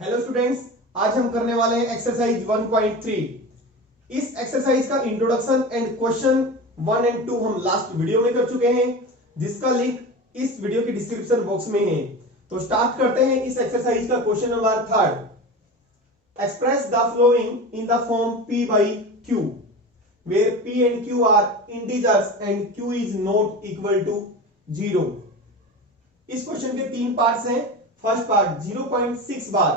Hello students, आज हम करने वाले हैं एक्सरसाइज 1.3। इस एक्सरसाइज का इंट्रोडक्शन एंड क्वेश्चन 1 एंड 2 हम लास्ट वीडियो में कर चुके हैं, जिसका लिंक इस वीडियो के डिस्क्रिप्शन बॉक्स में है। तो स्टार्ट करते हैं इस एक्सरसाइज का question number 3। Express the following in the form p by q where p and q are integers and q is not equal to 0। इस क्वेश्चन के 3 पार्ट्स हैं। फर्स्ट पार्ट 0.6 बार,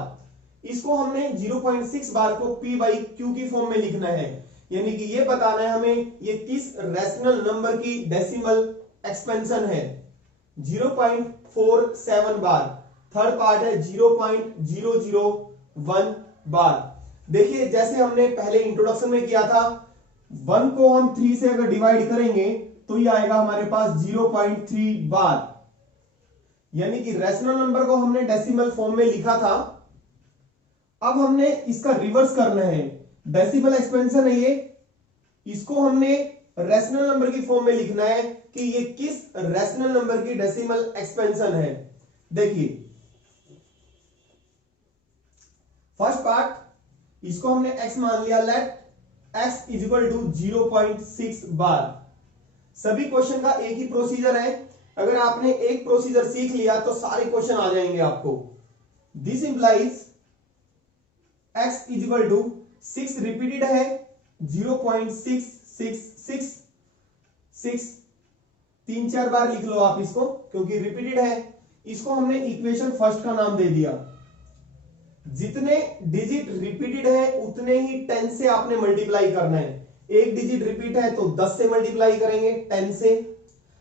इसको हमने 0.6 बार को p by q की form में लिखना है, यानी कि ये बताना है हमें ये किस रैशनल नंबर की डेसिमल एक्सपेंशन है। 0.47 बार। थर्ड पार्ट है 0.001 बार। देखिए जैसे हमने पहले इंट्रोडक्शन में किया था, 1 को हम 3 से अगर डिवाइड करेंगे तो ये आएगा हमारे पास 0.3 बार, यानी कि रैशनल नंबर को हमने डेसिमल फॉर्म में लिखा था। अब हमने इसका रिवर्स करना है। डेसिमल एक्सपेंशन है ये, इसको हमने रैशनल नंबर की फॉर्म में लिखना है कि ये किस रैशनल नंबर की डेसिमल एक्सपेंशन है। देखिए फर्स्ट पार्ट, इसको हमने x मान लिया, let x is equal to 0.6 bar. सभी क्वेश्चन का एक ही प्रोसीजर है। अगर आपने एक प्रोसीजर सीख लिया तो सारे क्वेश्चन आ जाएंगे आपको। This implies x is equal to 6 repeated है, 0.666 3-4 बार लिख लो आप इसको, क्योंकि रिपीटेड है। इसको हमने इक्वेशन फर्स्ट का नाम दे दिया। जितने डिजिट रिपीटेड है उतने ही 10 से आपने मल्टीप्लाई करना है। एक डिजिट रिपीट है तो 10 से मल्टीप्लाई करेंगे 10 से।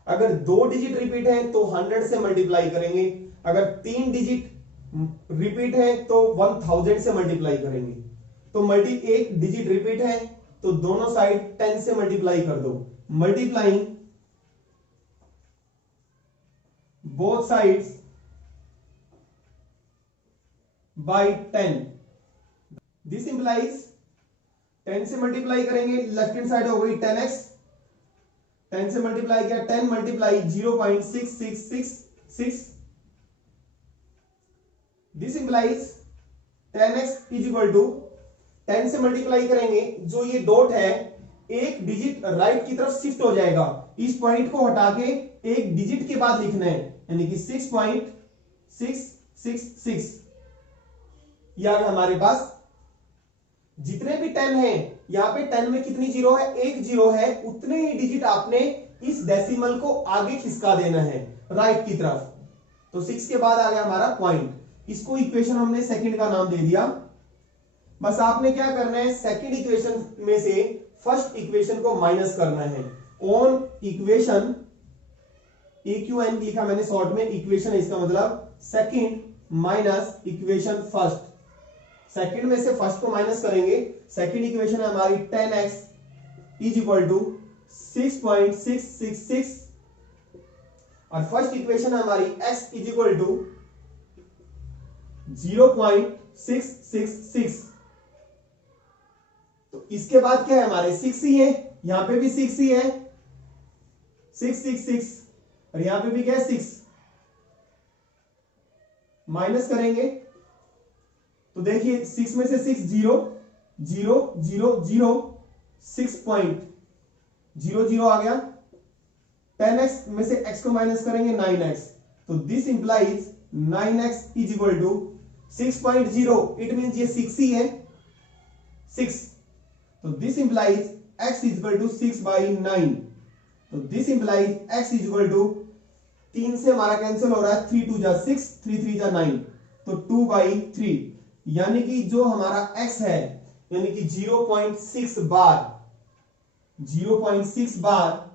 अगर 2 डिजिट रिपीट है तो 100 से मल्टीप्लाई करेंगे। अगर 3 डिजिट रिपीट है तो 1000 से मल्टीप्लाई करेंगे। तो एक डिजिट रिपीट है तो दोनों साइड 10 से मल्टीप्लाई कर दो। Multiplying both sides by 10। This implies 10 से मल्टीप्लाई करेंगे, लेफ्ट हैंड साइड हो गई 10x, 10 से मल्टीप्लाई किया, 10 multiply 0.6666। This implies 10x is equal to 10 से मल्टीप्लाई करेंगे, जो ये डॉट है एक डिजिट राइट की तरफ शिफ्ट हो जाएगा। इस पॉइंट को हटा के एक डिजिट के बाद लिखना है, यानी कि 6.666। यह आ गया हमारे पास। जितने भी 10 हैं, यहां पे 10 में कितनी जीरो है, एक जीरो है, उतने ही डिजिट आपने इस डेसिमल को आगे खिसका देना है राइट की तरफ। तो 6 के बाद आ गया हमारा पॉइंट। इसको इक्वेशन हमने सेकंड का नाम दे दिया। बस आपने क्या करना है, सेकंड इक्वेशन में से फर्स्ट इक्वेशन को माइनस करना है। ऑन इक्वेशन, EQN लिखा मैंने शॉर्ट में, इक्वेशन है इसका मतलब second minus equation first. Second में से फर्स्ट को माइनस करेंगे। सेकंड इक्वेशन है हमारी 10x इज इक्वल टू 6.666 और फर्स्ट इक्वेशन है हमारी x इज इक्वल टू 0.666। तो इसके बाद क्या है हमारे 6 ही है, यहां पे भी 6 ही है, 666, और यहां पे भी क्या है 6। माइनस करेंगे तो देखिए 6 में से 6 0 0 0 0 6.00 आ गया। 10x में से x को माइनस करेंगे 9x, तो this implies 9x is equal to 6.0। It means ये 6 ही है, 6। तो this implies x is equal to 6/9। तो this implies x is equal to 3 से हमारा कैंसिल हो रहा है, 3 2 जा 6, 3 3 जा 9, तो 2/3। यानी कि जो हमारा x है, यानी कि 0.6 बार, 0.6 बार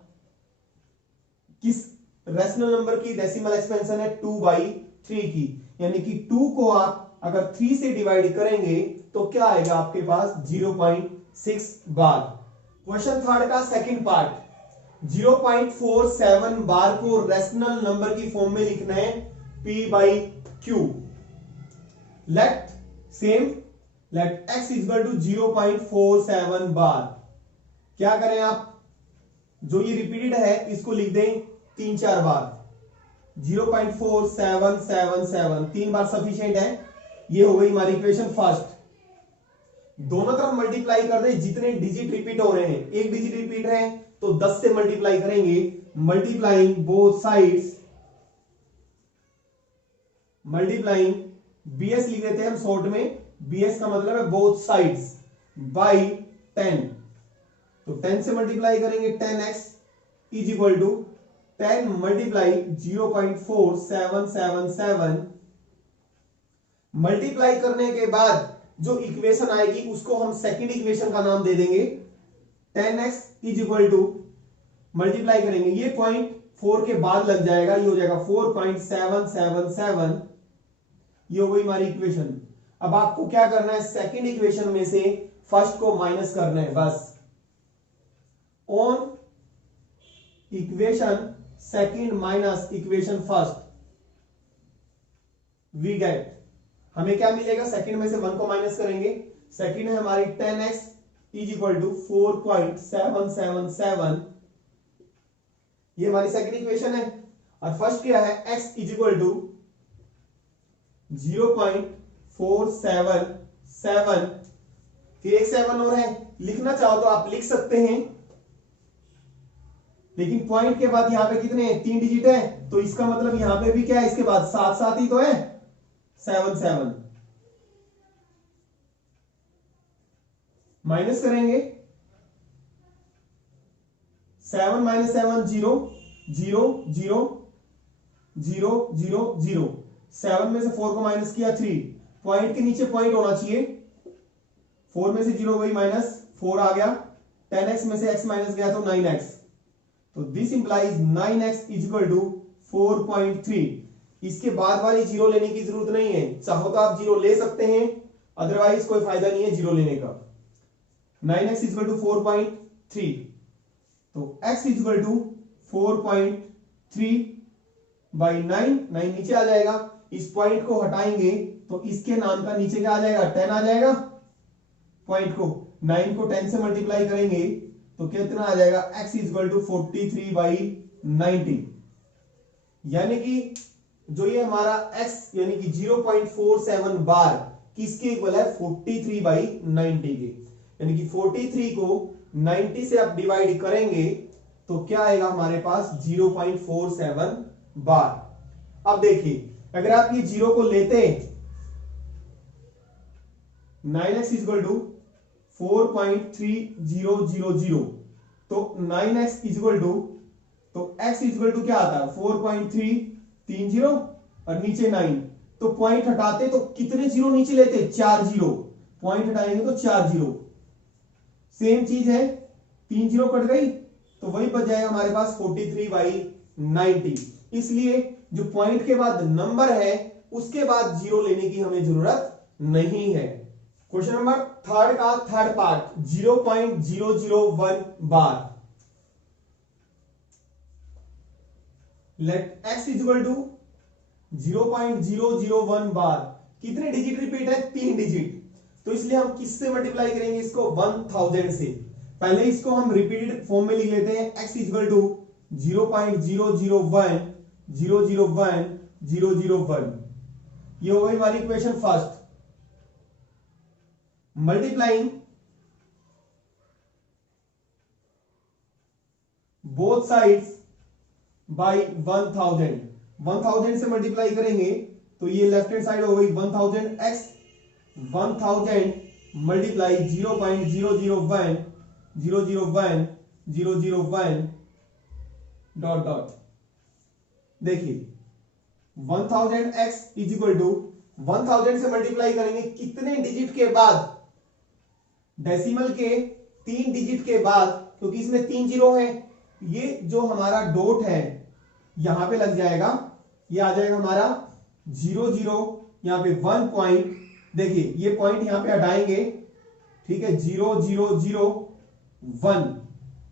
किस रैशनल नंबर की डेसिमल एक्सपेंशन है, 2/3 की। यानी कि 2 को आप अगर 3 से डिवाइड करेंगे तो क्या आएगा आपके पास, 0.6 बार। क्वेश्चन थर्ड का सेकंड पार्ट, 0.47 बार को रैशनल नंबर की फॉर्म में लिखना है, p by q। Let same, let x is equal to 0.47 bar. क्या करें आप, जो ये रिपीटेड है इसको लिख दें 3-4 बार। 0.4777 3 बार सफिशिएंट है। ये हो गई हमारी इक्वेशन फर्स्ट। दोनों तरफ मल्टीप्लाई कर दे, जितने डिजिट रिपीट हो रहे हैं, एक डिजिट रिपीट है तो 10 से मल्टीप्लाई करेंगे, multiplying both sides, multiplying B लिख देते हैं हम शॉर्ट में, बीएस का मतलब है बोथ साइड्स बाई 10। तो 10 से मल्टीप्लाई करेंगे 10x is equal to 10 multiply 0.4777। Multiply करने के बाद जो इक्वेशन आएगी उसको हम सेकंड इक्वेशन का नाम दे देंगे। 10x is equal to multiply करेंगे, ये पॉइंट 4 के बाद लग जाएगा, ये हो जाएगा 4.777। ये हो गई हमारी इक्वेशन। अब आपको क्या करना है, सेकंड इक्वेशन में से फर्स्ट को माइनस करना है बस। On equation second minus equation first we get, हमें क्या मिलेगा, सेकंड में से 1 को माइनस करेंगे, सेकंड है हमारी 10x इज इक्वल टू 4.777। ये हमारी सेकंड इक्वेशन है। और फर्स्ट क्या है, x इज इक्वल टू 0.477, फिर एक 7 और है, लिखना चाहो तो आप लिख सकते हैं, लेकिन पॉइंट के बाद यहां पे कितने हैं, 3 डिजिट है, तो इसका मतलब यहां पे भी क्या है, इसके बाद साथ साथ ही तो है 7 माइनस करेंगे, 7 माइनस 7 0 0 0 0 0 0। 7 में से 4 को माइनस किया 3, पॉइंट के नीचे पॉइंट होना चाहिए, 4 में से 0 गई माइनस 4 आ गया, 10x में से x माइनस गया तो 9x। तो this implies 9x is equal to 4.3। इसके बाद वाली 0 लेने की जरूरत नहीं है, चाहो तो आप 0 ले सकते हैं, अदरवाइज कोई फायदा नहीं है 0 लेने का। 9x इज इक्वल टू 4.3, तो x is equal to 4.3 by 9, 9 नीचे आ जाएगा, इस पॉइंट को हटाएंगे तो इसके नाम का नीचे क्या आ जाएगा, 10 आ जाएगा। पॉइंट को 9 को 10 से मल्टीप्लाई करेंगे तो कितना आ जाएगा, x is equal to 43 by 90। यानी कि जो ये हमारा x यानी कि 0.47 बार किसके इक्वल है, 43 बाई 90 के। यानी कि 43 को 90 से आप डिवाइड करेंगे तो क्या आएगा हमारे पास, 0.47 बार। अब देखिए अगर आप ये 0 को लेते, 9x इज इक्वल टू 4.3000, तो 9x इज इक्वल टू, तो x इज इक्वल टू क्या आता है 4.330 और नीचे 9, तो पॉइंट हटाते तो कितने जीरो नीचे लेते, 4 जीरो, पॉइंट हटाएंगे तो 4 जीरो। सेम चीज है, 3 जीरो कट गई तो वही बच जाएगा हमारे पास 43 बाई 90। इसलिए जो पॉइंट के बाद नंबर है उसके बाद जीरो लेने की हमें जरूरत नहीं है। क्वेश्चन नंबर थर्ड का third part, 0.001 bar. Let x is equal to 0.001 bar. कितने डिजिट रिपीट है, 3 डिजिट, तो इसलिए हम किससे मल्टीप्लाई करेंगे इसको, 1000 से। पहले इसको हम रिपीटेड फॉर्म में लिख लेते हैं, x इज इक्वल टू 0.001 001 001। ये हो गई हमारी equation first. Multiplying both sides by 1000 से मल्टीप्लाई करेंगे तो ये लेफ्ट हैंड साइड हो गई 1000x, 1000 मल्टीप्लाई 0.001 001 001 डॉट डॉट। देखिए 1000x इज इक्वल टू 1000 से मल्टीप्लाई करेंगे कितने डिजिट के बाद, डेसिमल के 3 डिजिट के बाद, क्योंकि इसमें 3 जीरो है, ये जो हमारा डॉट है यहां पे लग जाएगा, ये आ जाएगा हमारा 00, यहां पे 1 पॉइंट, देखिए ये पॉइंट यहां पे हटाएंगे, ठीक है, 0001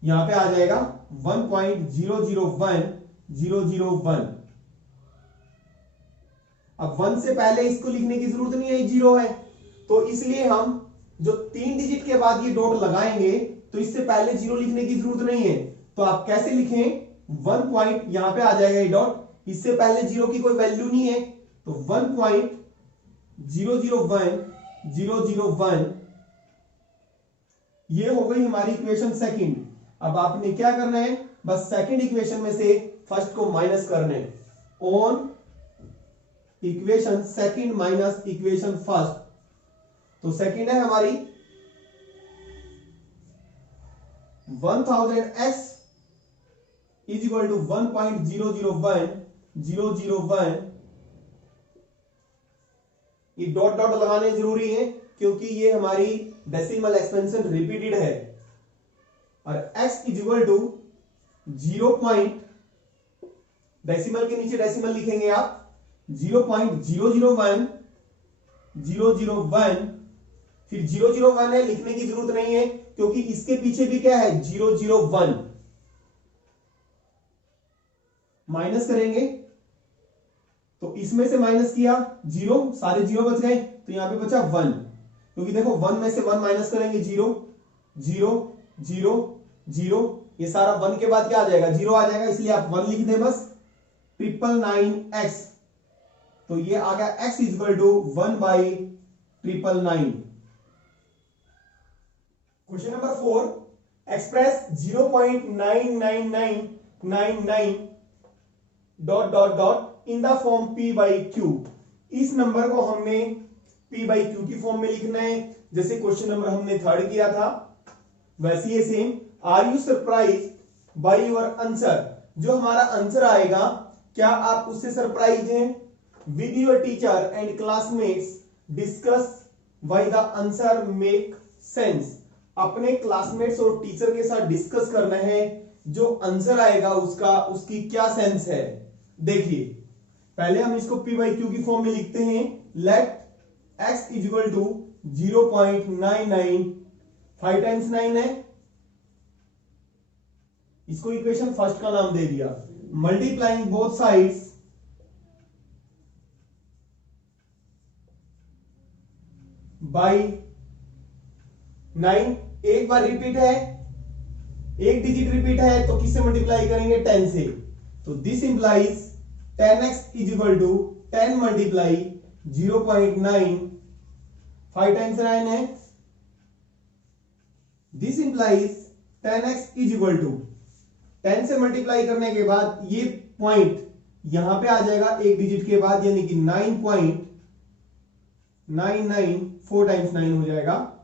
यहां पे आ जाएगा 1.001 001। अब 1 से पहले इसको लिखने की जरूरत नहीं है, जीरो है, तो इसलिए हम जो 3 डिजिट के बाद ये डॉट लगाएंगे तो इससे पहले जीरो लिखने की जरूरत नहीं है। तो आप कैसे लिखें, 1 पॉइंट यहां पे आ जाएगा ये डॉट, इससे पहले जीरो की कोई वैल्यू नहीं है, तो 1.001 001 ये हो गई हमारी इक्वेशन सेकंड। अब आपने क्या करना है, बस सेकंड इक्वेशन में से फर्स्ट को माइनस करना है। On equation second minus equation first, तो सेकंड है हमारी 1000x इज इक्वल टू 1.001001। ये डॉट डॉट लगाने जरूरी है क्योंकि ये हमारी डेसिमल एक्सपेंशन रिपीटेड है। और x is equal to 0. Decimal के नीचे डेसिमल लिखेंगे आप 0.001 फिर 001 है, लिखने की जरूरत नहीं है क्योंकि इसके पीछे भी क्या है 001। माइनस करेंगे तो इसमें से माइनस किया 0, सारे 0 बच गए, तो यहां पे बचा 1, क्योंकि देखो 1 में से 1 माइनस करेंगे 0 0 0 0, ये सारा 1 के बाद क्या आ जाएगा 0 आ जाएगा, इसलिए आप 1 लिख दें बस। 999x, तो ये आ गया x is equal to 1/999। Question number 4, express 0.99999 dot dot dot in the form p/q। इस नंबर को हमने p/q की फॉर्म में लिखना है, जैसे क्वेश्चन नंबर हमने 3rd किया था वैसे ही same. Are you surprise by your answer, जो हमारा आंसर आएगा क्या आप उससे सरप्राइज हैं? With your teacher and classmates discuss why the answer make sense. अपने क्लासमेट्स और टीचर के साथ डिस्कस करना है जो आंसर आएगा उसका, उसकी क्या सेंस है। देखिए पहले हम इसको p/q की फॉर्म में लिखते हैं। Let x is equal to 0.99, 5 times 9 है, इसको इक्वेशन फर्स्ट का नाम दे दिया। मल्टीप्लाइंग बोथ साइड्स बाय 9, एक बार रिपीट है, एक डिजिट रिपीट है तो किससे मल्टीप्लाई करेंगे 10 से, तो this implies 10x is equal to 10 multiply 0.9, 5 times 9 है, this implies 10x is equal to 10 से मल्टीप्लाई करने के बाद ये पॉइंट यहां पे आ जाएगा एक डिजिट के बाद, यानी कि 9.99, 4 टाइम्स 9 हो जाएगा।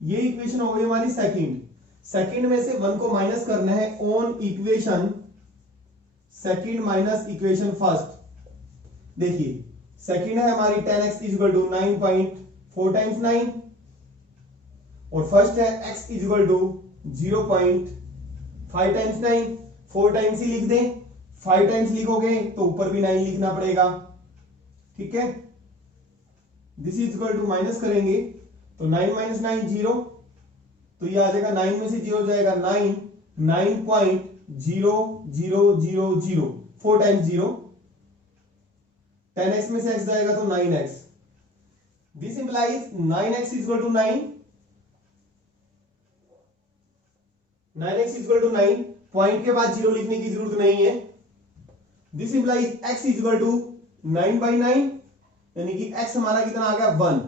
ये इक्वेशन हो गई हमारी सेकंड। सेकंड में से 1 को माइनस करना है on equation second minus equation first. देखिए सेकंड है हमारी 10x is equal to 9.4 times 9 और फर्स्ट है x is equal to 0.5 times 9, 4 times ही लिख दें, 5 टाइम्स लिखोगे तो ऊपर भी 9 लिखना पड़ेगा, ठीक है। This is equal to minus करेंगे तो 9 माइनस 9 0, तो ये आ जाएगा 9 में से 0 जाएगा 9, 9.0000, 4 टाइम्स 0, 10x में से x जाएगा तो 9x। This implies 9x is equal to 9, 9x is equal to 9, point के बाद 0 लिखने की जरूरत नहीं है। This implies x is equal to 9/9, यानी कि x हमारा कितना आ गया 1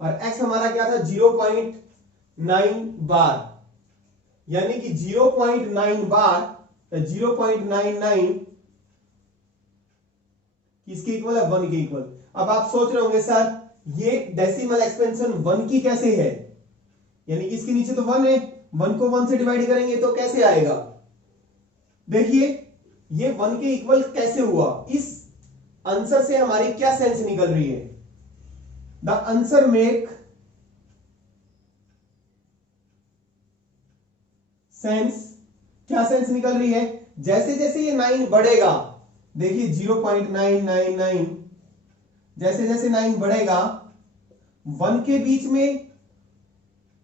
और x हमारा क्या था 0.9 बार, यानी कि 0.9 बार 0.99 किसके इक्वल है 1 के इक्वल। अब आप सोच रहे होंगे सर ये डेसिमल एक्सपेंशन 1 की कैसे है, यानी कि इसके नीचे तो 1 है, 1 को 1 से डिवाइड करेंगे तो कैसे आएगा। देखिए ये 1 के इक्वल कैसे हुआ, इस आंसर से हमारी क्या सेंस निकल रही है। द आंसर मेक सेंस, क्या सेंस निकल रही है, जैसे जैसे ये 9 बढ़ेगा, देखिए 0.999, जैसे जैसे 9 बढ़ेगा 1 के बीच में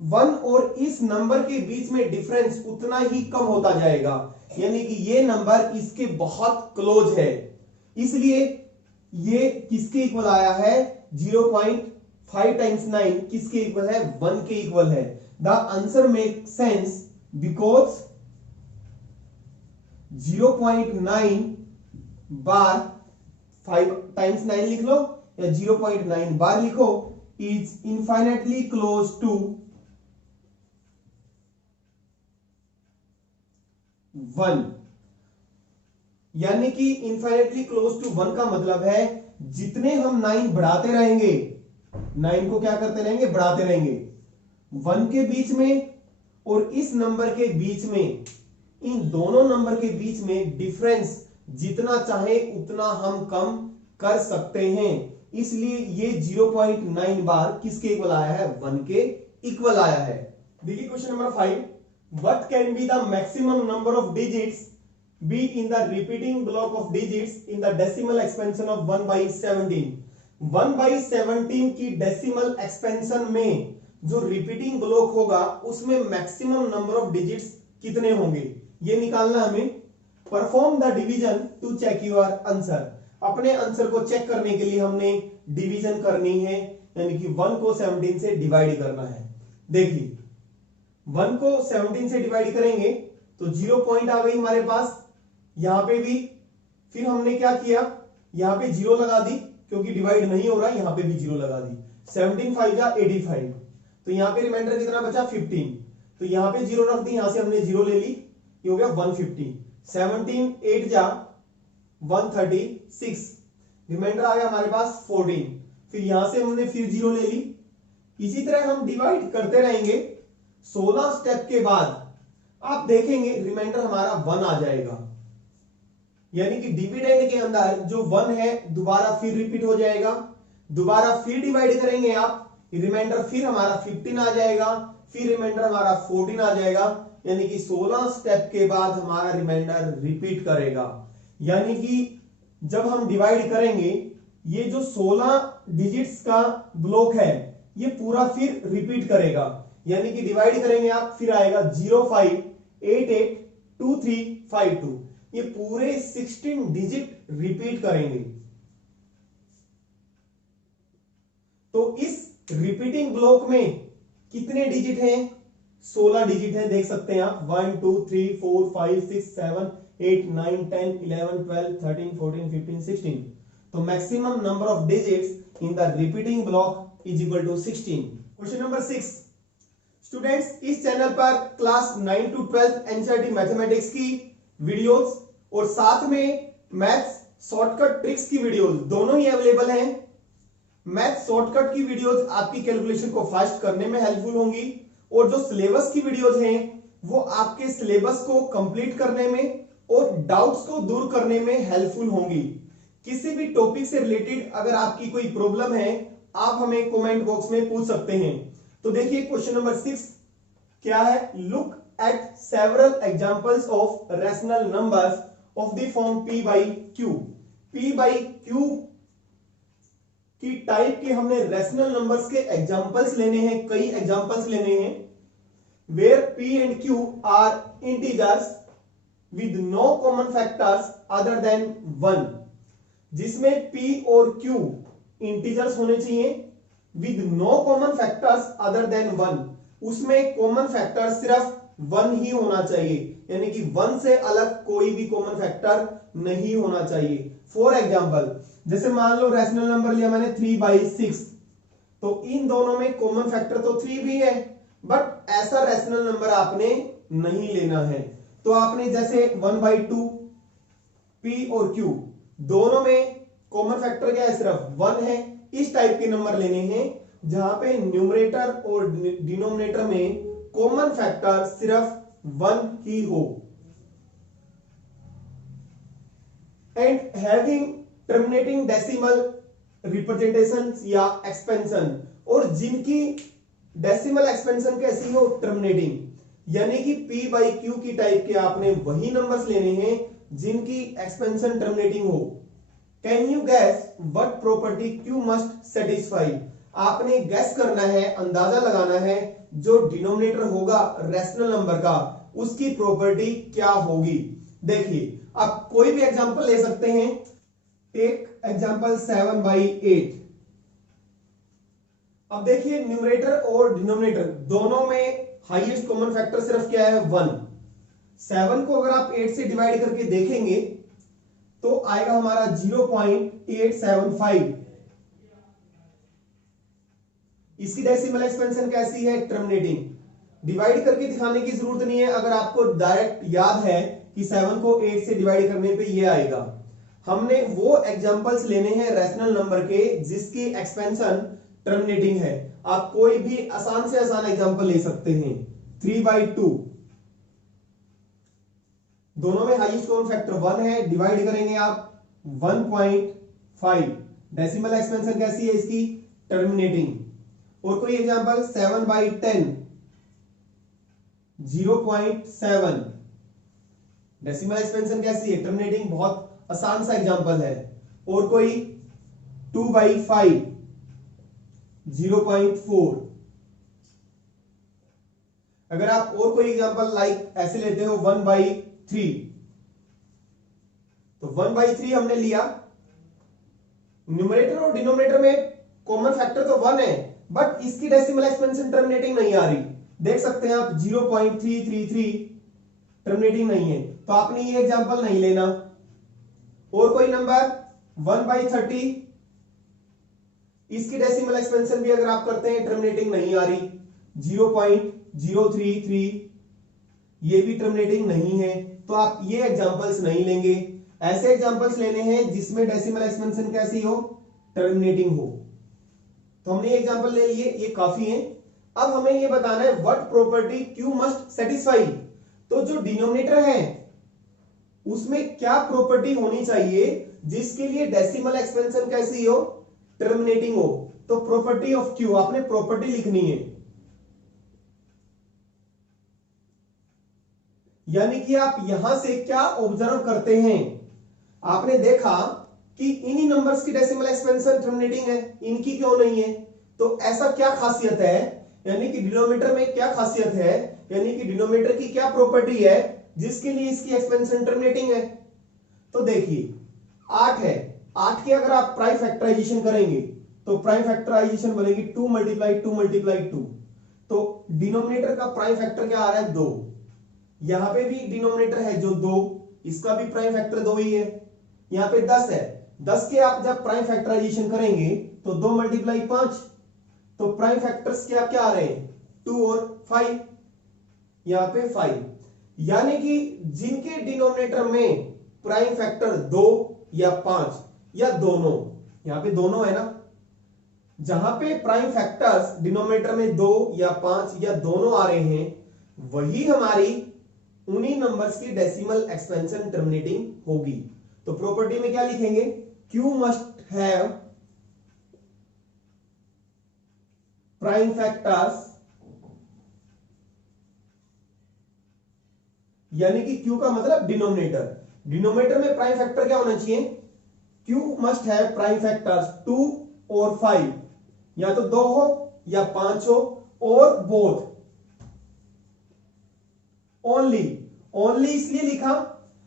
1 और इस नंबर के बीच में डिफरेंस उतना ही कम होता जाएगा, यानी कि ये नंबर इसके बहुत क्लोज है, इसलिए ये किसके इक्वल आया है 0.5 टाइम्स 9 किसके इक्वल है 1 के इक्वल है। The answer make sense because 0.9 bar 5 times 9 लिख लो या 0.9 बार लिखो, इज इनफाइनाइटली क्लोज टू 1। यानी कि इनफाइनाइटली क्लोज टू 1 का मतलब है जितने हम 9 बढ़ाते रहेंगे, 9 को क्या करते रहेंगे, बढ़ाते रहेंगे, 1 के बीच में और इस नंबर के बीच में, इन दोनों नंबर के बीच में डिफरेंस जितना चाहे उतना हम कम कर सकते हैं। इसलिए ये 0.9 बार किसके इक्वल आया है, 1 के इक्वल आया है। देखिए question number 5, what can be the maximum number of digits be in the repeating block of digits in the decimal expansion of 1/17। 1/17 की डेसिमल एक्सपेंशन में जो रिपीटिंग ब्लॉक होगा उसमें मैक्सिमम नंबर ऑफ डिजिट्स कितने होंगे, ये निकालना हमें। Perform the division to check your answer. अपने आंसर को चेक करने के लिए हमने डिवीजन करनी है, यानी कि 1 को 17 से डिवाइड करना है। देखिए 1 को 17 से डिवाइड करेंगे तो 0 पॉइंट आ गई हमारे पास, यहां पे भी। फिर हमने क्या किया, यहां पे 0 लगा दी क्योंकि डिवाइड नहीं हो रहा, यहां पे भी 0 लगा दी। 17 5 जा 85, तो यहां पे रिमाइंडर कितना बचा, 15। तो यहां पे 0 रख दी, यहां से हमने 0 ले ली, ये हो गया 150। 17 8 जा 136, रिमाइंडर आ गया हमारे पास 14। फिर यहां से हमने फिर 0 ले ली। इसी तरह हम डिवाइड करते रहेंगे। 16 स्टेप के बाद आप देखेंगे रिमाइंडर हमारा 1 आ जाएगा, यानी कि डिविडेंड के अंदर जो 1 है दोबारा फिर रिपीट हो जाएगा। दोबारा फिर डिवाइड करेंगे आप, रिमाइंडर फिर हमारा 15 आ जाएगा, फिर रिमाइंडर हमारा 14 आ जाएगा, यानी कि 16 स्टेप के बाद हमारा रिमाइंडर रिपीट करेगा। यानी कि जब हम डिवाइड करेंगे ये जो 16 डिजिट्स का ब्लॉक है ये पूरा फिर रिपीट करेगा, यानी कि डिवाइड करेंगे आप, फिर आएगा 05882352, ये पूरे 16 डिजिट रिपीट करेंगे। तो इस रिपीटिंग ब्लॉक में कितने डिजिट हैं, 16 डिजिट हैं, देख सकते हैं आप, 1 2 3 4 5 6 7 8 9 10 11 12 13 14 15 16। तो maximum number of digits in the repeating block is equal to 16। Question number 6, students इस चैनल पर क्लास 9 to 12 एनसीईआरटी मैथमेटिक्स की वीडियोस और साथ में मैथ्स शॉर्टकट ट्रिक्स की वीडियोस दोनों ही अवेलेबल हैं। मैथ शॉर्टकट की वीडियोस आपकी कैलकुलेशन को फास्ट करने में हेल्पफुल होंगी, और जो सिलेबस की वीडियोस हैं वो आपके सिलेबस को कंप्लीट करने में और डाउट्स को दूर करने में हेल्पफुल होंगी। किसी भी टॉपिक से रिलेटेड अगर आपकी कोई प्रॉब्लम है आप हमें कमेंट बॉक्स में पूछ सकते हैं। तो देखिए क्वेश्चन नंबर 6 क्या है, look at several examples of rational numbers of the form p by q। p by q की टाइप के हमने रैशनल नंबर्स के एग्जांपल्स लेने हैं, कई एग्जांपल्स लेने हैं। Where p and q are integers with no common factors other than 1, जिसमें p और q इंटीजर्स होने चाहिए with no common factors other than 1, उसमें कॉमन फैक्टर सिर्फ 1 ही होना चाहिए, यानी कि 1 से अलग कोई भी कॉमन फैक्टर नहीं होना चाहिए। फॉर एग्जांपल जैसे मान लो रैशनल नंबर लिया मैंने 3/6, तो इन दोनों में कॉमन फैक्टर तो 3 भी है, बट ऐसा रैशनल नंबर आपने नहीं लेना है। तो आपने जैसे 1/2, p और q दोनों में कॉमन फैक्टर क्या है, सिर्फ 1 है। इस टाइप के नंबर लेने हैं जहां पे न्यूमरेटर और डिनोमिनेटर में कॉमन फैक्टर सिर्फ 1 ही हो, and having terminating decimal representation या एक्सपेंशन, और जिनकी डेसिमल एक्सपेंशन कैसी हो, टर्मिनेटिंग, यानी कि p by q की टाइप के आपने वही नंबर्स लेने हैं जिनकी एक्सपेंशन टर्मिनेटिंग हो। Can you gas what property q must satisfy, आपने गैस करना है, अंदाजा लगाना है जो डिनोमिनेटर होगा रैशनल नंबर का उसकी प्रॉपर्टी क्या होगी। देखिए आप कोई भी एग्जांपल ले सकते हैं, टेक एग्जांपल 7/8। अब देखिए न्यूमरेटर और डिनोमिनेटर दोनों में हाईएस्ट कॉमन फैक्टर सिर्फ क्या है, 1। 7 को अगर आप 8 से डिवाइड करके देखेंगे तो आएगा हमारा 0.875। इसकी डेसिमल एक्सपेंशन कैसी है? टर्मिनेटिंग। डिवाइड करके दिखाने की जरूरत नहीं है, अगर आपको डायरेक्ट याद है कि 7 को 8 से डिवाइड करने पे ये आएगा। हमने वो एग्जांपल्स लेने हैं रैशनल नंबर के जिसकी एक्सपेंशन टर्मिनेटिंग है। आप कोई भी आसान से आसान एग्जांपल ले सकते हैं। 3/2, दोनों में हाईएस्ट कॉमन फैक्टर 1 है, डिवाइड करेंगे आप 1.5। डेसिमल एक्सपेंशन कैसी है इसकी? टर्मिनेटिंग। और कोई एग्जांपल 7/10, 0.7। डेसिमल एक्सपेंशन कैसी है? टर्मिनेटिंग। बहुत आसान सा एग्जांपल है। और कोई 2/5, 0.4। अगर आप और कोई एग्जांपल लाइक ऐसे लेते हो 1/3, तो 1/3 हमने लिया। न्यूमरेटर और डिनोमिनेटर में कॉमन फैक्टर तो 1 है, बट इसकी डेसिमल एक्सपेंशन टर्मिनेटिंग नहीं आ रही। देख सकते हैं आप 0.333 टर्मिनेटिंग नहीं है, तो आपने ये एग्जांपल नहीं लेना। और कोई नंबर 1/30, इसकी डेसिमल एक्सपेंशन भी अगर आप करते हैं टर्मिनेटिंग नहीं आ रही। 0.033, ये भी टर्मिनेटिंग नहीं है, तो आप ये एग्जांपल्स नहीं लेंगे। ऐसे एग्जांपल्स लेने हैं जिसमें डेसिमल एक्सपेंशन कैसी हो? टर्मिनेटिंग हो। तो हमने ये एग्जांपल ले लिए, ये काफी है। अब हमें ये बताना है what property Q must satisfy. तो जो डिनोमिनेटर है उसमें क्या प्रॉपर्टी होनी चाहिए जिसके लिए डेसिमल एक्सपेंशन कैसी हो? टर्मिनेटिंग हो। तो प्रॉपर्टी ऑफ Q, आपने प्रॉपर्टी लिखनी है। यानी कि आप यहां से क्या ऑब्जर्व करते हैं? आपने देखा कि इन्हीं नंबर्स की डेसिमल एक्सपेंशन टर्मिनेटिंग है, इनकी क्यों नहीं है? तो ऐसा क्या खासियत है? यानी कि डिनोमिनेटर में क्या खासियत है? यानी कि डिनोमिनेटर की क्या प्रॉपर्टी है जिसके लिए इसकी एक्सपेंशन टर्मिनेटिंग है? तो देखिए 8 है, 8 के अगर आप प्राइम फैक्टराइजेशन करेंगे तो प्राइम फैक्टराइजेशन बनेगी 2 × 2 × 2। तो डिनोमिनेटर का प्राइम फैक्टर क्या आ रहा है? 2। यहां पे भी डिनोमिनेटर है जो 2, इसका भी प्राइम फैक्टर 2 ही है। यहां पे 10 है, 10 के आप जब प्राइम फैक्टराइजेशन करेंगे तो 2 × 5, तो प्राइम फैक्टर्स क्या क्या आ रहे हैं? 2 और 5, यहां पे 5। यानी कि जिनके डिनोमिनेटर में प्राइम फैक्टर 2 या 5 या दोनों, यहां पे दोनों है ना, जहां पे प्राइम फैक्टर्स डिनोमिनेटर में 2 या 5 या दोनों आ रहे हैं, वही हमारी उन्हीं नंबर्स की डेसिमल एक्सपेंशन टर्मिनेटिंग होगी। तो प्रॉपर्टी में क्या लिखेंगे? Q must have prime factors, यानी कि Q का मतलब डिनोमिनेटर। डिनोमिनेटर में प्राइम फैक्टर क्या होना चाहिए? Q must have prime factors 2 और 5, या तो 2 हो या 5 हो, और बोथ। ओनली इसलिए लिखा,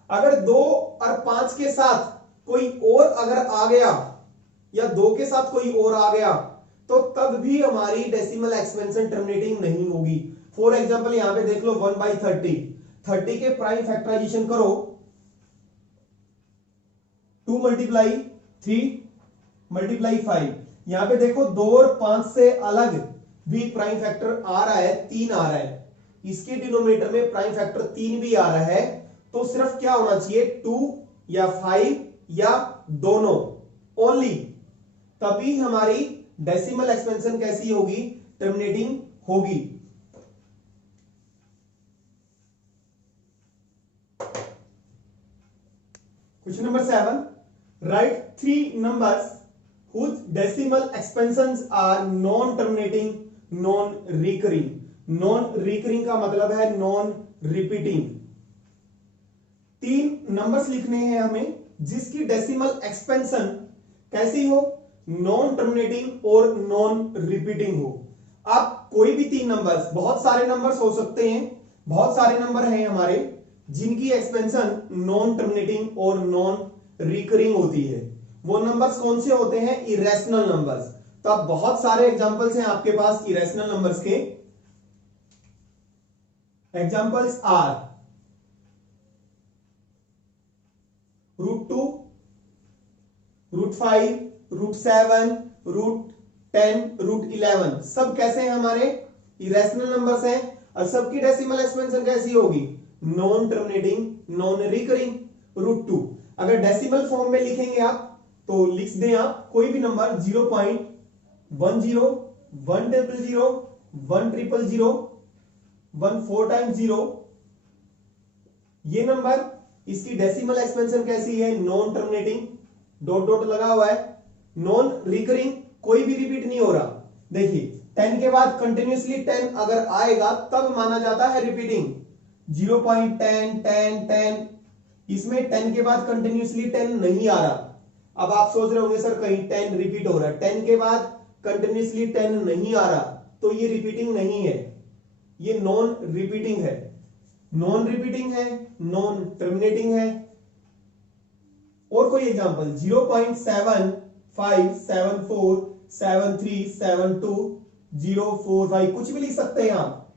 अगर 2 और 5 के साथ कोई और अगर आ गया या 2 के साथ कोई और आ गया तो तब भी हमारी डेसिमल एक्सपेंशन टर्मिनेटिंग नहीं होगी। फॉर एग्जांपल यहां पे देख लो 1/30, 30 के प्राइम फैक्टराइजेशन करो, 2 × 3 × 5। यहां पे देखो 2 और 5 से अलग भी प्राइम फैक्टर आ रहा है, 3 आ रहा है। इसके डिनोमिनेटर में प्राइम फैक्टर 3 भी आ रहा है, तो सिर्फ क्या होना चाहिए? 2 या 5 या दोनों, ओनली, तभी हमारी डेसिमल एक्सपेंशन कैसी होगी? टर्मिनेटिंग होगी। Question number 7, right 3 numbers whose decimal expansions are non terminating, non recurring। Non recurring का मतलब है नॉन रिपीटिंग। 3 नंबर्स लिखने हैं हमें जिसकी डेसिमल एक्सपेंशन कैसी हो? नॉन टर्मिनेटिंग और नॉन रिपीटिंग हो। आप कोई भी 3 नंबर्स, बहुत सारे नंबर्स हो सकते हैं, बहुत सारे नंबर हैं हमारे जिनकी एक्सपेंशन नॉन टर्मिनेटिंग और नॉन रिकरिंग होती है। वो नंबर्स कौन से होते हैं? Irrational numbers. तो अब बहुत सारे एग्जांपल्स हैं आपके पास इरेशनल नंबर्स के। एग्जांपल्स आर √2, √5, √7, √10, √11 सब कैसे हैं हमारे इरेशनल नंबर्स हैं और सबकी डेसिमल एक्सपेंशन कैसी होगी नॉन टर्मिनेटिंग नॉन रिकरिंग। √2 अगर डेसिमल फॉर्म में लिखेंगे आप तो लिख दें आप कोई भी नंबर 0.10 100 100 1 4 टाइम्स 0 ये नंबर इसकी डेसिमल एक्सपेंशन कैसी है नॉन टर्मिनेटिंग डॉट डॉट लगा हुआ है नॉन रिकरिंग कोई भी रिपीट नहीं हो रहा। देखिए 10 के बाद कंटिन्यूसली 10 अगर आएगा तब माना जाता है रिपीटिंग 0.10 10 10 इसमें 10 के बाद कंटिन्यूसली 10 नहीं आ रहा। अब आप सोच रहे होंगे सर कहीं 10 रिपीट हो रहा है 10 के बाद कंटिन्यूसली 10 नहीं आ रहा तो ये रिपीटिंग नहीं है ये नॉन रिपीटिंग है नॉन रिपीटिंग है नॉन टर्मिनेटिंग है। और कोई एग्जांपल 0.7574 7372 045 कुछ भी लिख सकते हैं आप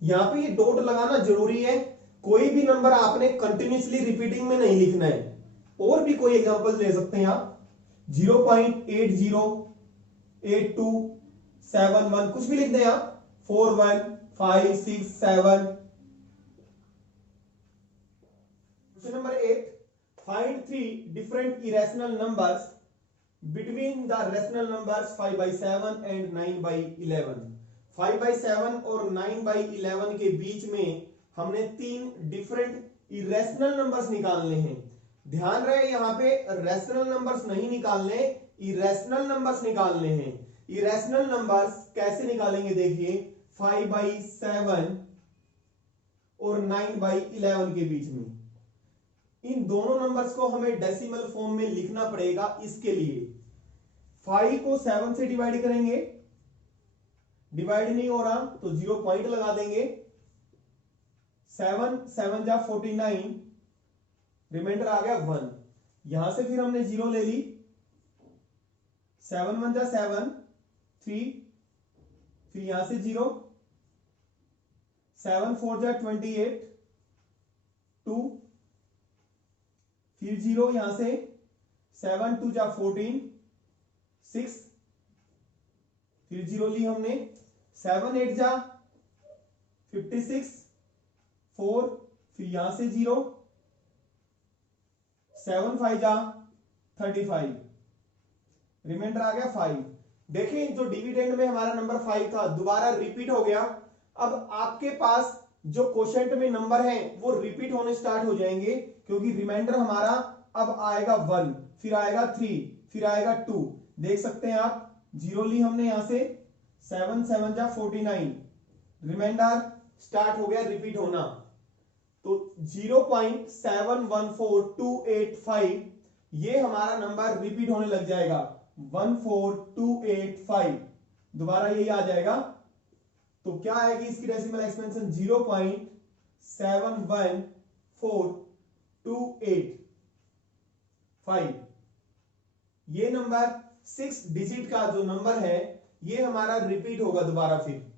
यहां पे ये डॉट लगाना जरूरी है कोई भी नंबर आपने कंटिन्यूसली रिपीटिंग में नहीं लिखना है। और भी कोई एग्जांपल ले सकते हैं आप 0.80 8271 कुछ भी लिख दें आप 41567। Question number 8 find 3 different irrational numbers between the rational numbers 5/7 and 9/11। 5/7 और 9/11 के बीच में हमने 3 डिफरेंट इरेशनल नंबर्स निकालने हैं। ध्यान रहे यहां पे रेशनल नंबर्स नहीं निकालने इरेशनल नंबर्स निकालने हैं। इरेशनल नंबर्स कैसे निकालेंगे देखिए 5/7 और 9/11 के बीच में इन दोनों नंबर्स को हमें डेसिमल फॉर्म में लिखना पड़ेगा। इसके लिए 5 को 7 से डिवाइड करेंगे डिवाइड नहीं हो रहा तो 0 पॉइंट लगा देंगे 7 7 जा 49 रिमाइंडर आ गया 1 यहां से फिर हमने 0 ले ली 7 1 जा 7 3 फिर यहां से 0 7 4 जा 28 2 फिर 0 यहां से 7 2 जा 14 6 फिर 0 ली हमने 7 8 जा 56 4 फिर यहां से 0 7 5 जा 35 रिमाइंडर आ गया 5। देखिए जो डिविडेंड में हमारा नंबर 5 था दोबारा रिपीट हो गया। अब आपके पास जो क्वोशेंट में नंबर है वो रिपीट होने स्टार्ट हो जाएंगे क्योंकि रिमाइंडर हमारा अब आएगा 1 फिर आएगा 3 फिर आएगा 2 देख सकते हैं आप 0 ली हमने यहां से 7 7 जा 49 रिमाइंडर स्टार्ट हो गया रिपीट होना तो 0.714285 ये हमारा नंबर रिपीट होने लग जाएगा 14285 दोबारा यही आ जाएगा। तो क्या आएगी इसकी डेसिमल एक्सपेंशन 0.714285 ये नंबर 6 डिजिट का जो नंबर है ये हमारा रिपीट होगा दोबारा। फिर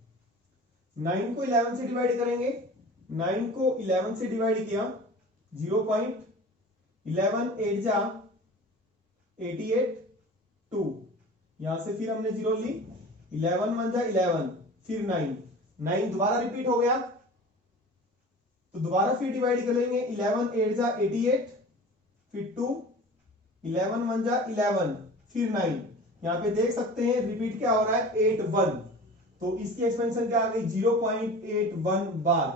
9 को 11 से डिवाइड करेंगे 9 को 11 से डिवाइड किया 0.11 8 जा 88 2 यहां से फिर हमने 0 ली 11 1 जा 11 फिर 9 दोबारा रिपीट हो गया तो दोबारा फिर डिवाइड करेंगे 11 8 जा 88 फिर 2 11 1 जा 11 फिर 9 यहां पे देख सकते हैं रिपीट क्या हो रहा है 81 तो इसकी एक्सपेंशन क्या आ गई 0.81 बार।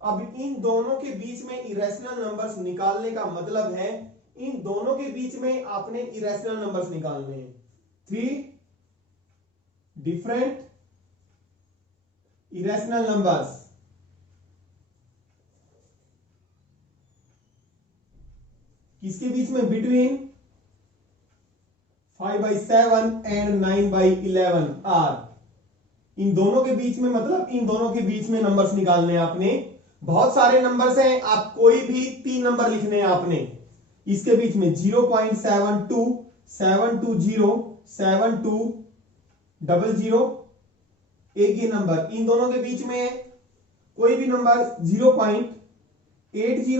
अब इन दोनों के बीच में इरेशनल नंबर्स निकालने का मतलब है इन दोनों के बीच में आपने इरेशनल नंबर्स निकालने हैं 3 डिफरेंट इरेशनल नंबर्स किसके बीच में बिटवीन 5/7 एंड 9/11 आर इन दोनों के बीच में मतलब इन दोनों के बीच में नंबर्स निकालने हैं आपने। बहुत सारे नंबर्स हैं आप कोई भी 3 नंबर लिखने हैं आपने इसके बीच में 0.72 720 7200 एक ही नंबर इन दोनों के बीच में कोई भी नंबर 0.80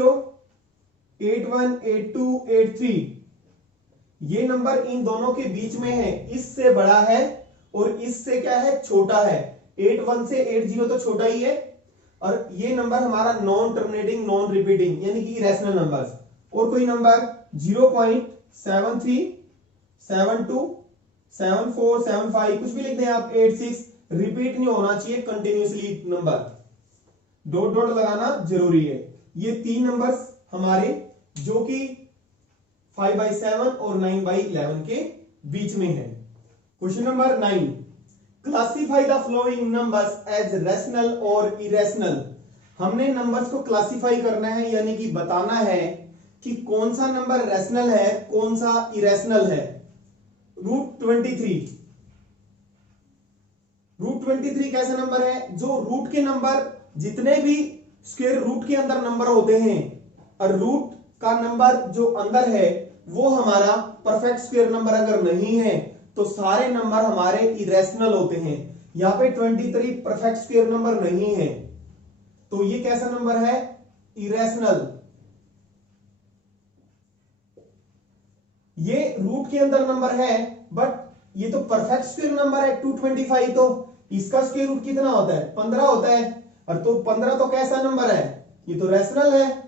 81 82 83 ये नंबर इन दोनों के बीच में है, इससे बड़ा है और इससे क्या है, छोटा है। 81 से 80 तो छोटा ही है, और ये नंबर हमारा नॉन टर्मिनेटिंग नॉन रिपीटिंग यानी कि इरेशनल नंबर्स। और कोई नंबर 0.73 72 74 75 कुछ भी लिख दें आप, 86 रिपीट नहीं होना चाहिए कंटिन्यूसली नंबर, डॉट डॉट लगाना जरूरी है। ये तीन नंबर्स हमारे जो कि 5/7 और 9/11 के बीच में है। Question number 9, classify the following numbers as rational और इरेशनल। हमने नंबर्स को क्लासिफाई करना है यानी कि बताना है कि कौन सा नंबर रैशनल है कौन सा इरेशनल है। √23 कैसा नंबर है, जो रूट के नंबर जितने भी स्क्वायर रूट के अंदर नंबर होते हैं और रूट का नंबर जो अंदर है वो हमारा परफेक्ट स्क्वायर नंबर अगर नहीं है तो सारे नंबर हमारे इरेशनल होते हैं। यहां पे 23 परफेक्ट स्क्वायर नंबर नहीं है, तो ये कैसा नंबर है, इरेशनल। ये रूट के अंदर नंबर है बट ये तो परफेक्ट स्क्वायर नंबर है 225, तो इसका स्क्वायर रूट कितना होता है, 15 होता है, और तो 15 तो कैसा नंबर है, ये तो रैशनल है।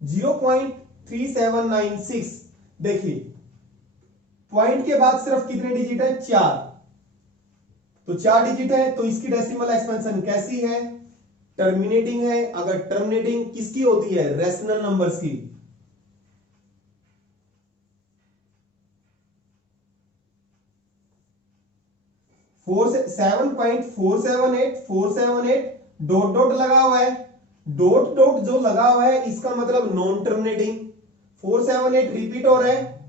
0.3796, देखिए पॉइंट के बाद सिर्फ कितने डिजिट है, 4, तो 4 डिजिट है, तो इसकी डेसिमल एक्सपेंशन कैसी है, टर्मिनेटिंग है। अगर टर्मिनेटिंग किसकी होती है, रैशनल नंबर्स की। 7.478478 डॉट डॉट लगा हुआ है, डॉट डॉट जो लगा हुआ है इसका मतलब नॉन टर्मिनेटिंग। 478 रिपीट हो रहा है,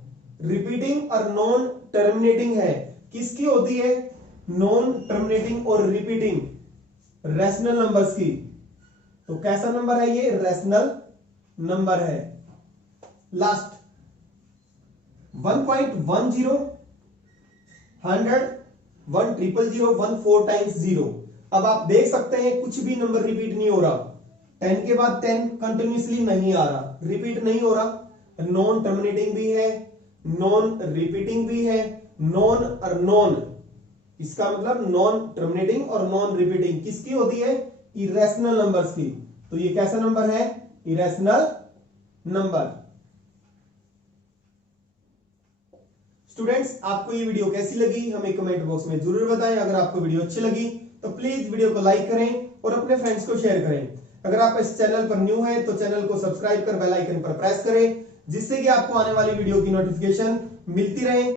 रिपीटिंग और नॉन टर्मिनेटिंग है, किसकी होती है, नॉन टर्मिनेटिंग और रिपीटिंग रैशनल नंबर्स की। तो कैसा नंबर है ये, रैशनल नंबर है। Last 1.10 100 1 000 1 4 times 0। अब आप देख सकते हैं कुछ भी नंबर रिपीट नहीं हो रहा, 10 के बाद 10 कंटिन्यूसली नहीं आ रहा, रिपीट नहीं हो रहा, नॉन टर्मिनेटिंग भी है, नॉन रिपीटिंग भी है, नॉन और नॉन, इसका मतलब नॉन टर्मिनेटिंग और नॉन रिपीटिंग किसकी होती है, इरेशनल नंबर्स की। तो ये कैसा नंबर है, इरेशनल नंबर। स्टूडेंट्स, आपको ये वीडियो कैसी लगी हमें कमेंट बॉक्स में जरूर बताएं। अगर आपको वीडियो अच्छी लगी तो प्लीज वीडियो को लाइक करें और अपने फ्रेंड्स को शेयर करें। अगर आप इस चैनल पर न्यू हैं तो चैनल को सब्सक्राइब कर बेल आइकन पर प्रेस करें, जिससे कि आपको आने वाली वीडियो की नोटिफिकेशन मिलती रहे।